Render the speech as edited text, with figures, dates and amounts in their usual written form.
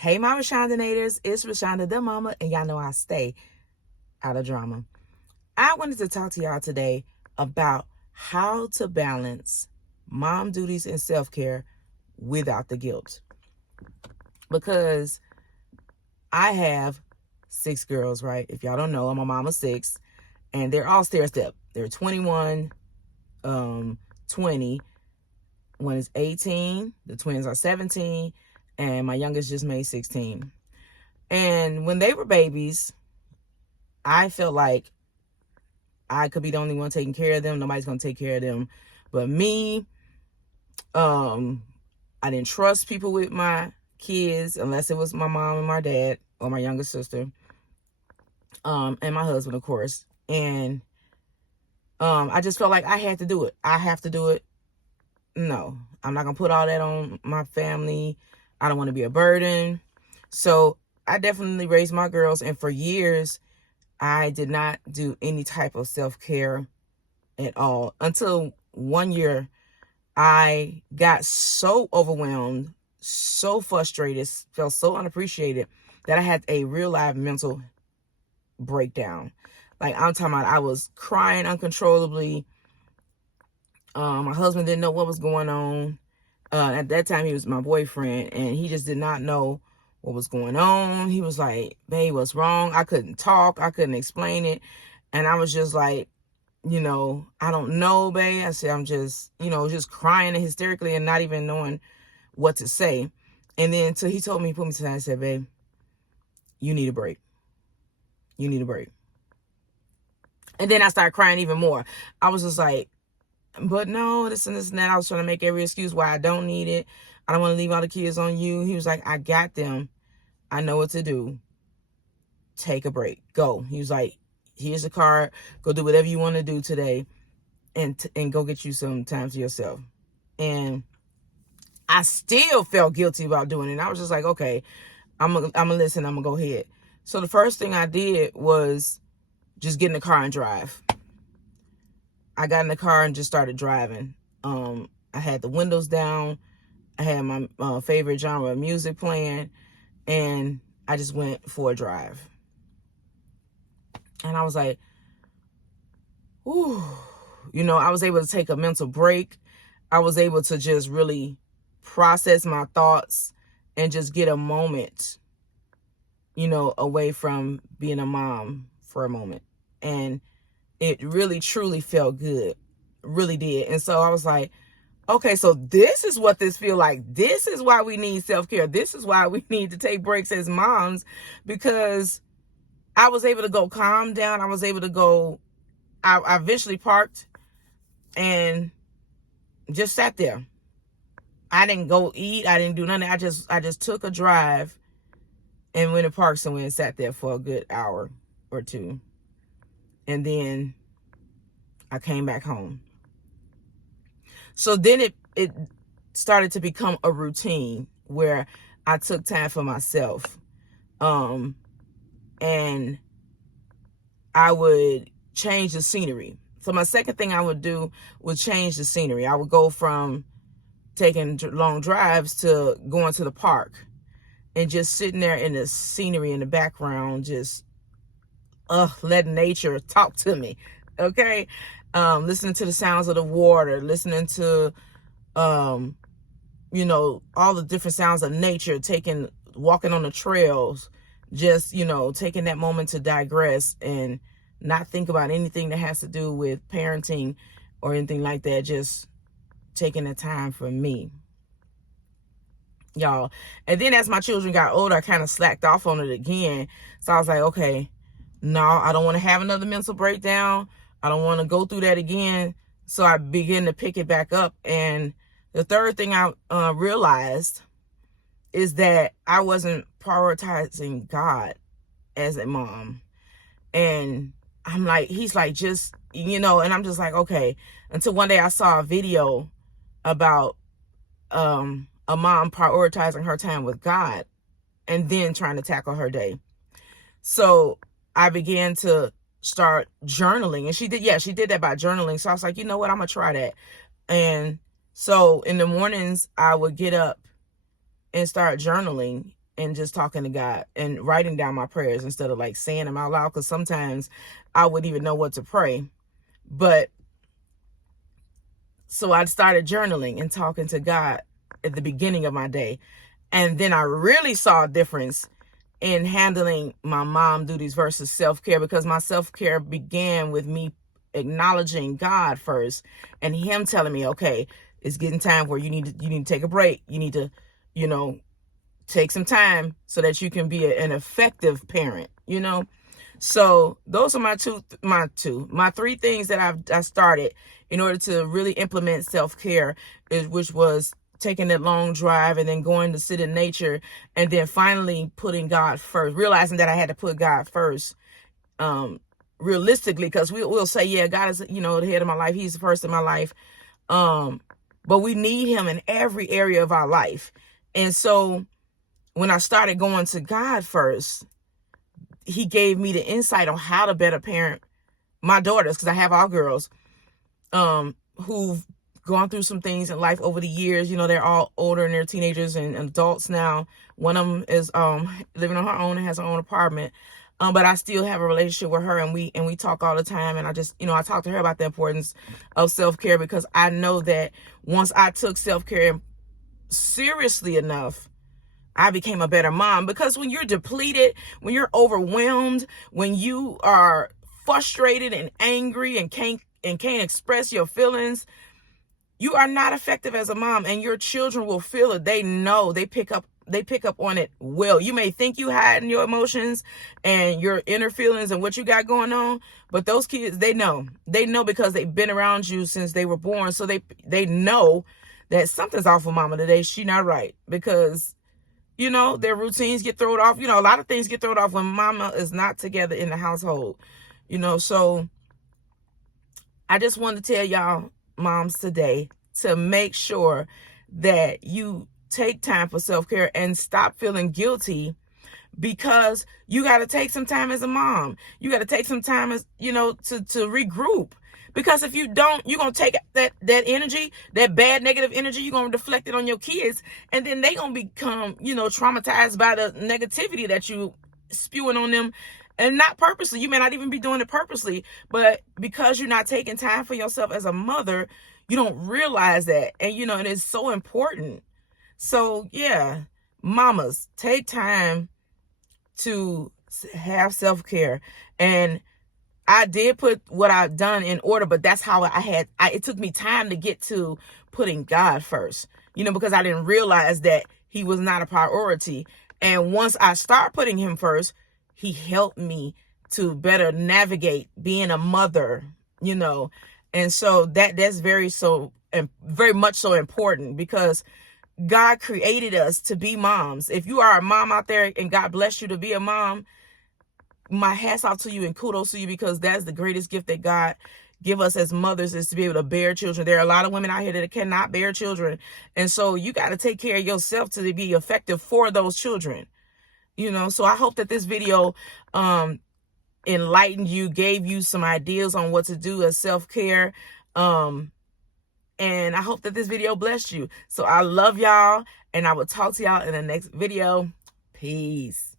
Hey, my Rashondanators, it's Rashonda the Mama, and y'all know I stay out of drama. I wanted to talk to y'all today about how to balance mom duties and self-care without the guilt. Because I have 6 girls, right? If y'all don't know, I'm a mom of 6, and they're all stair-step. They're 21, 20. One is 18, the twins are 17, and my youngest just made 16. And when they were babies, I felt like I could be the only one taking care of them. Nobody's going to take care of them but me. I didn't trust people with my kids unless it was my mom and my dad or my younger sister. And my husband, of course. And I just felt like I had to do it. I have to do it. No, I'm not going to put all that on my family. I don't want to be a burden. So I definitely raised my girls. And for years, I did not do any type of self-care at all until one year I got so overwhelmed, so frustrated, felt so unappreciated that I had a real live mental breakdown. Like, I'm talking about, I was crying uncontrollably. My husband didn't know what was going on. At that time, he was my boyfriend, and he just did not know what was going on. He was like, babe, what's wrong? I couldn't talk. I couldn't explain it. And I was just like, I don't know, babe. I said, I'm just, just crying and hysterically and not even knowing what to say. And then so he told me, put me to the side and said, babe, you need a break. You need a break. And then I started crying even more. I was just like, but no, this and this and that. I was trying to make every excuse why I don't need it. I don't want to leave all the kids on you. He was like, I got them. I know what to do. Take a break. Go. He was like, here's the card. Go do whatever you want to do today and go get you some time to yourself. And I still felt guilty about doing it. And I was just like, okay, I'm gonna listen. I'm going to go ahead. So the first thing I did was just get in the car and drive. I got in the car and just started driving. I had the windows down. I had my favorite genre of music playing, and I just went for a drive. And I was like, ooh, I was able to take a mental break. I was able to just really process my thoughts and just get a moment, away from being a mom for a moment. And it really, truly felt good. Really did. And so I was like, okay, so this is what this feel like. This is why we need self-care. This is why we need to take breaks as moms, because I was able to go calm down. I was able to go, I eventually parked and just sat there. I didn't go eat. I didn't do nothing. I just took a drive and went and parked somewhere and sat there for a good hour or two. And then I came back home. So then it started to become a routine where I took time for myself. And I would change the scenery. So my second thing I would do was change the scenery. I would go from taking long drives to going to the park and just sitting there in the scenery in the background, just letting nature talk to me. Okay. Listening to the sounds of the water, listening to, all the different sounds of nature, walking on the trails, just, taking that moment to digress and not think about anything that has to do with parenting or anything like that. Just taking the time for me, y'all. And then as my children got older, I kind of slacked off on it again. So I was like, okay, no, I don't want to have another mental breakdown. I don't want to go through that again. So I began to pick it back up. And the third thing I realized is that I wasn't prioritizing God as a mom. And I'm like, he's like, just, and I'm just like, okay. Until one day I saw a video about a mom prioritizing her time with God and then trying to tackle her day. So I began to start journaling, and she did that by journaling. So I was like, you know what, I'm gonna try that. And so in the mornings I would get up and start journaling, and just talking to God and writing down my prayers instead of like saying them out loud, because sometimes I wouldn't even know what to pray. But so I started journaling and talking to God at the beginning of my day. And then I really saw a difference in handling my mom duties versus self-care, because my self-care began with me acknowledging God first and him telling me, okay, it's getting time where you need to take a break. You need to, take some time so that you can be an effective parent, So those are my three things that I started in order to really implement self-care, which was taking that long drive and then going to sit in nature, and then finally putting God first, realizing that I had to put God first, realistically, because we'll say, yeah, God is, the head of my life. He's the first in my life. But we need him in every area of our life. And so when I started going to God first, he gave me the insight on how to better parent my daughters, because I have all girls, who've gone through some things in life over the years. They're all older and they're teenagers and adults now. One of them is living on her own and has her own apartment. But I still have a relationship with her, and we talk all the time. And I just, I talk to her about the importance of self-care, because I know that once I took self-care seriously enough, I became a better mom. Because when you're depleted, when you're overwhelmed, when you are frustrated and angry and can't express your feelings, you are not effective as a mom, and your children will feel it. They know, they pick up on it well. You may think you hiding your emotions and your inner feelings and what you got going on, but those kids, they know because they've been around you since they were born. So they know that something's off with mama today. She not right, because their routines get thrown off. A lot of things get thrown off when mama is not together in the household. So I just want to tell y'all moms today to make sure that you take time for self-care and stop feeling guilty, because you got to take some time as a mom. You got to take some time as, to regroup. Because if you don't, you're going to take that energy, that bad negative energy, you're going to deflect it on your kids. And then they going to become, traumatized by the negativity that you spewing on them. And not purposely. You may not even be doing it purposely. But because you're not taking time for yourself as a mother, you don't realize that. And, and it's so important. So, yeah, mamas, take time to have self-care. And I did put what I've done in order, but that's how it took me time to get to putting God first, because I didn't realize that he was not a priority. And once I start putting him first, he helped me to better navigate being a mother, and so that's very much so important, because God created us to be moms. If you are a mom out there and God bless you to be a mom, my hats off to you and kudos to you, because that's the greatest gift that God give us as mothers, is to be able to bear children. There are a lot of women out here that cannot bear children. And so you got to take care of yourself to be effective for those children. So I hope that this video enlightened you, gave you some ideas on what to do as self-care. And I hope that this video blessed you. So I love y'all, and I will talk to y'all in the next video. Peace.